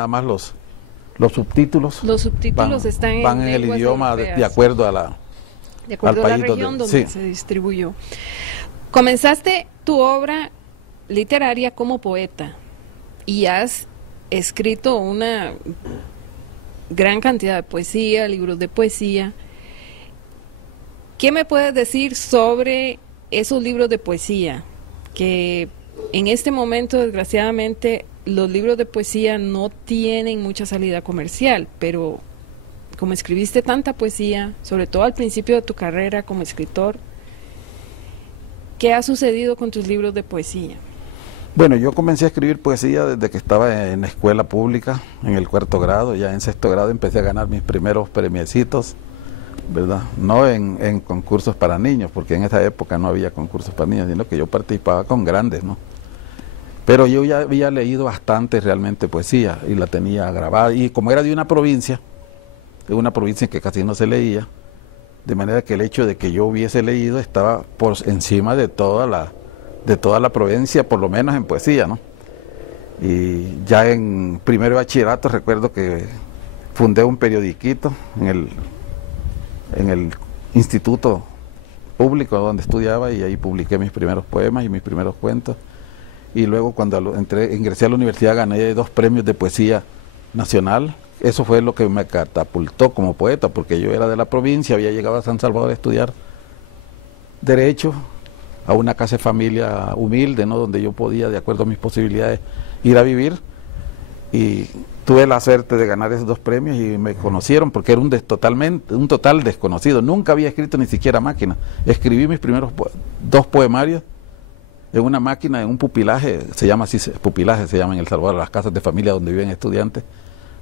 nada más los subtítulos. Los subtítulos están van en el idioma de acuerdo a la, de acuerdo al a la país región donde sí. se distribuyó. Comenzaste tu obra literaria como poeta y has escrito una gran cantidad de poesía, libros de poesía. ¿Qué me puedes decir sobre esos libros de poesía? Que en este momento, desgraciadamente, los libros de poesía no tienen mucha salida comercial, pero como escribiste tanta poesía, sobre todo al principio de tu carrera como escritor, ¿qué ha sucedido con tus libros de poesía? Bueno, yo comencé a escribir poesía desde que estaba en la escuela pública, en el 4º grado. Ya en 6º grado empecé a ganar mis primeros premiecitos, ¿verdad? No en concursos para niños, porque en esa época no había concursos para niños, sino que yo participaba con grandes, ¿no? Pero yo ya había leído bastante realmente poesía y la tenía grabada. Y como era de una provincia en que casi no se leía, de manera que el hecho de que yo hubiese leído estaba por encima de toda la provincia, por lo menos en poesía, ¿no? Y ya en primero de bachillerato recuerdo que fundé un periodiquito en el instituto público donde estudiaba, y ahí publiqué mis primeros poemas y mis primeros cuentos. Y luego cuando ingresé a la universidad gané 2 premios de poesía nacional. Eso fue lo que me catapultó como poeta, porque yo era de la provincia, había llegado a San Salvador a estudiar Derecho, a una casa de familia humilde, ¿no? Donde yo podía, de acuerdo a mis posibilidades, ir a vivir. Y tuve la suerte de ganar esos 2 premios y me conocieron porque era un total desconocido. Nunca había escrito ni siquiera a máquina. Escribí mis primeros 2 poemarios en una máquina, en un pupilaje, se llama así, pupilaje se llama en El Salvador, las casas de familia donde viven estudiantes.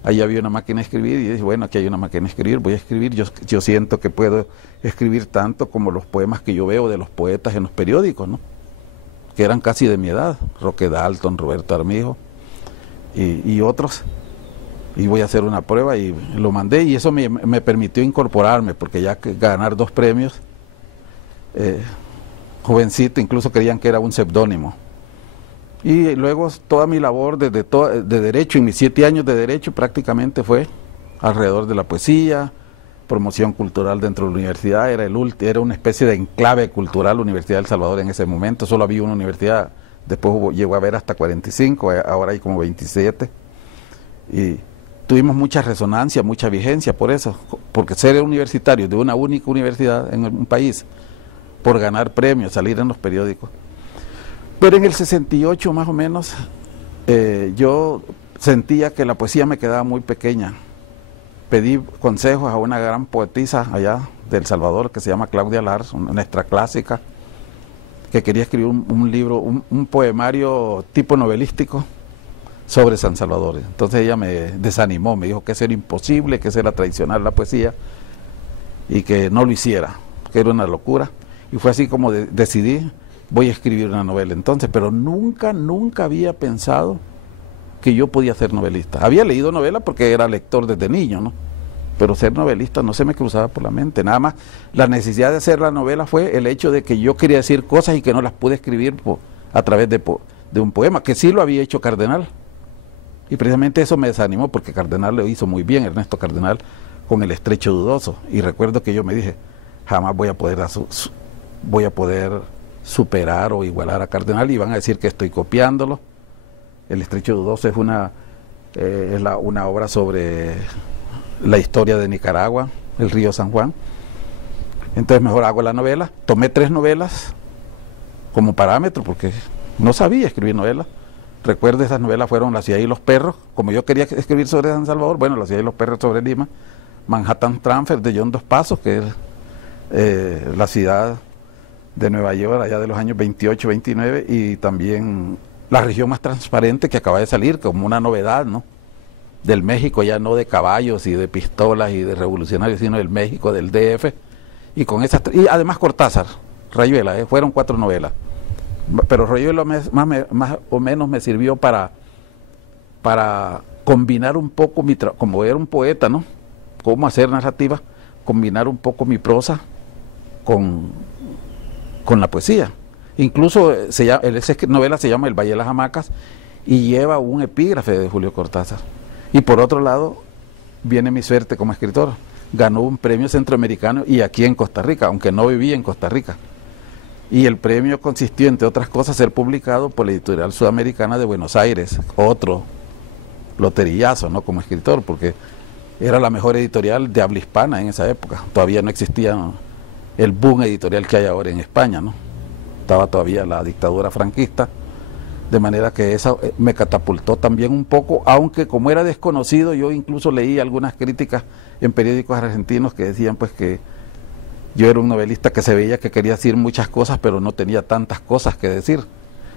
Ahí había una máquina de escribir y dije, bueno, aquí hay una máquina de escribir, voy a escribir. Yo siento que puedo escribir tanto como los poemas que yo veo de los poetas en los periódicos, ¿no? Que eran casi de mi edad, Roque Dalton, Roberto Armijo y otros. Y voy a hacer una prueba y lo mandé, y eso me permitió incorporarme, porque ya que ganar 2 premios, jovencito, incluso creían que era un seudónimo. Y luego toda mi labor de derecho, en mis 7 años de derecho prácticamente fue alrededor de la poesía, promoción cultural dentro de la universidad. Era una especie de enclave cultural la Universidad del Salvador en ese momento. Solo había una universidad, después llegó a haber hasta 45, ahora hay como 27. Y tuvimos mucha resonancia, mucha vigencia por eso, porque ser universitario de una única universidad en un país, por ganar premios, salir en los periódicos. Pero en el 68 más o menos, yo sentía que la poesía me quedaba muy pequeña. Pedí consejos a una gran poetisa allá de El Salvador que se llama Claudia Lars, una extra clásica, que quería escribir un libro, un poemario tipo novelístico sobre San Salvador. Entonces ella me desanimó, me dijo que eso era imposible, que eso era traicionar la poesía y que no lo hiciera, que era una locura. Y fue así como decidí, voy a escribir una novela entonces, pero nunca había pensado que yo podía ser novelista. Había leído novela porque era lector desde niño, ¿no? Pero ser novelista no se me cruzaba por la mente. Nada más la necesidad de hacer la novela fue el hecho de que yo quería decir cosas y que no las pude escribir a través de un poema, que sí lo había hecho Cardenal. Y precisamente eso me desanimó, porque Cardenal lo hizo muy bien, Ernesto Cardenal, con El Estrecho Dudoso. Y recuerdo que yo me dije, jamás voy a poder superar o igualar a Cardenal, y van a decir que estoy copiándolo. El Estrecho Dudoso es una obra sobre la historia de Nicaragua, el río San Juan. Entonces mejor hago la novela. Tomé 3 novelas como parámetro, porque no sabía escribir novelas. Recuerdo, esas novelas fueron La Ciudad y los Perros, como yo quería escribir sobre San Salvador, bueno, La Ciudad y los Perros sobre Lima, Manhattan Transfer de John Dos Passos, que es la ciudad de Nueva York, allá de los años 28, 29, y también La Región Más Transparente, que acaba de salir como una novedad, ¿no? Del México, ya no de caballos y de pistolas y de revolucionarios, sino del México, del DF, y con esas, y además Cortázar, Rayuela, fueron 4 novelas. Pero Rayuela más o menos me sirvió para combinar un poco como era un poeta, ¿no? Cómo hacer narrativa, combinar un poco mi prosa con la poesía. Incluso esa novela se llama El Valle de las Hamacas y lleva un epígrafe de Julio Cortázar. Y por otro lado, viene mi suerte como escritor. Ganó un premio centroamericano y aquí en Costa Rica, aunque no vivía en Costa Rica. Y el premio consistió, entre otras cosas, ser publicado por la Editorial Sudamericana de Buenos Aires, otro loterillazo, ¿no? Como escritor, porque era la mejor editorial de habla hispana en esa época. Todavía no existía el boom editorial que hay ahora en España, ¿no? Estaba todavía la dictadura franquista, de manera que eso me catapultó también un poco, aunque como era desconocido, yo incluso leí algunas críticas en periódicos argentinos que decían pues que yo era un novelista que se veía que quería decir muchas cosas, pero no tenía tantas cosas que decir.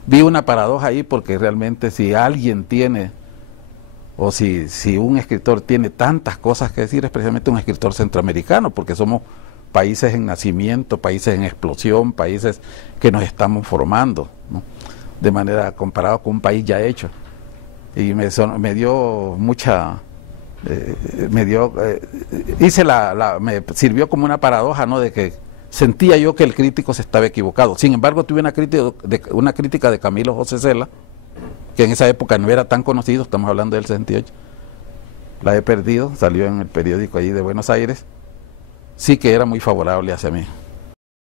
Vi una paradoja ahí, porque realmente si alguien tiene, o si un escritor tiene tantas cosas que decir, es precisamente un escritor centroamericano, porque somos países en nacimiento, países en explosión, países que nos estamos formando, ¿no? De manera comparado con un país ya hecho. Y me dio mucha... me sirvió como una paradoja, ¿no? De que sentía yo que el crítico se estaba equivocado. Sin embargo, tuve una crítica de Camilo José Cela, que en esa época no era tan conocido, estamos hablando del 68. La he perdido, salió en el periódico allí de Buenos Aires. Sí que era muy favorable hacia mí.